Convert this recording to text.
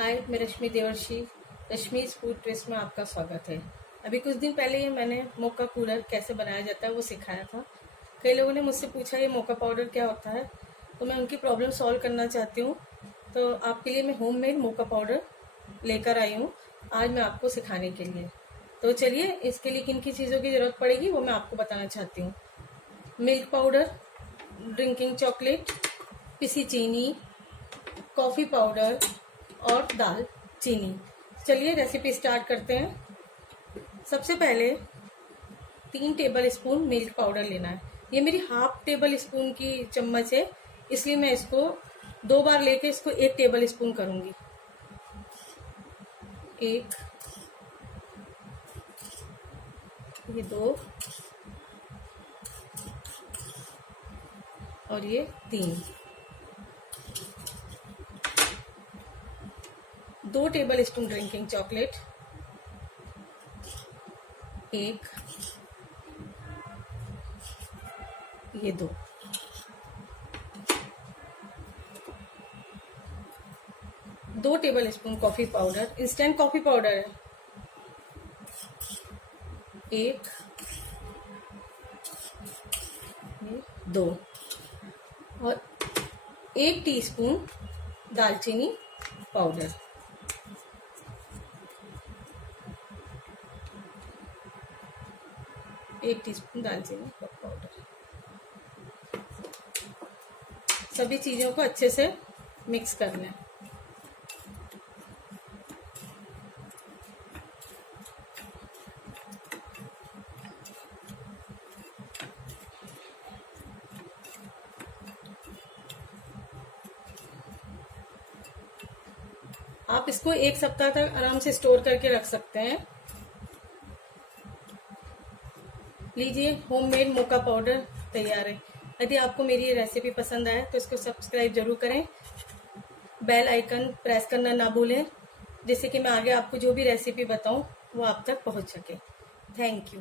हाय, मैं रश्मि देवर्षि। रश्मि's food twist में आपका स्वागत है। अभी कुछ दिन पहले ही मैंने मोका कूलर कैसे बनाया जाता है वो सिखाया था। कई लोगों ने मुझसे पूछा ये मोका पाउडर क्या होता है, तो मैं उनकी प्रॉब्लम सॉल्व करना चाहती हूँ। तो आपके लिए मैं होममेड मोका पाउडर लेकर आई हूँ आज मैं आपको सिखाने के लिए। तो चलिए, इसके लिए किन किन चीज़ों की ज़रूरत पड़ेगी वो मैं आपको बताना चाहती हूँ। मिल्क पाउडर, ड्रिंकिंग चॉकलेट, पिसी चीनी, कॉफ़ी पाउडर और दाल चीनी। चलिए रेसिपी स्टार्ट करते हैं। सबसे पहले 3 टेबल स्पून मिल्क पाउडर लेना है। ये मेरी हाफ टेबल स्पून की चम्मच है, इसलिए मैं इसको 2 बार लेके इसको 1 टेबल स्पून करूंगी। 1, ये 2 और ये 3। 2 टेबल स्पून ड्रिंकिंग चॉकलेट, 1, ये 2। 2 table spoon coffee powder, instant coffee powder है, 1, ये 2 और 1 टीस्पून दालचीनी पाउडर। एक टीस्पून दालचीनी पाउडर। सभी चीजों को अच्छे से मिक्स कर लें। आप इसको 1 सप्ताह तक आराम से स्टोर करके रख सकते हैं। लीजिए, होममेड मोका पाउडर तैयार है। यदि आपको मेरी ये रेसिपी पसंद आए तो इसको सब्सक्राइब जरूर करें। बेल आइकन प्रेस करना ना भूलें, जिससे कि मैं आगे आपको जो भी रेसिपी बताऊं वो आप तक पहुंच सके। Thank you.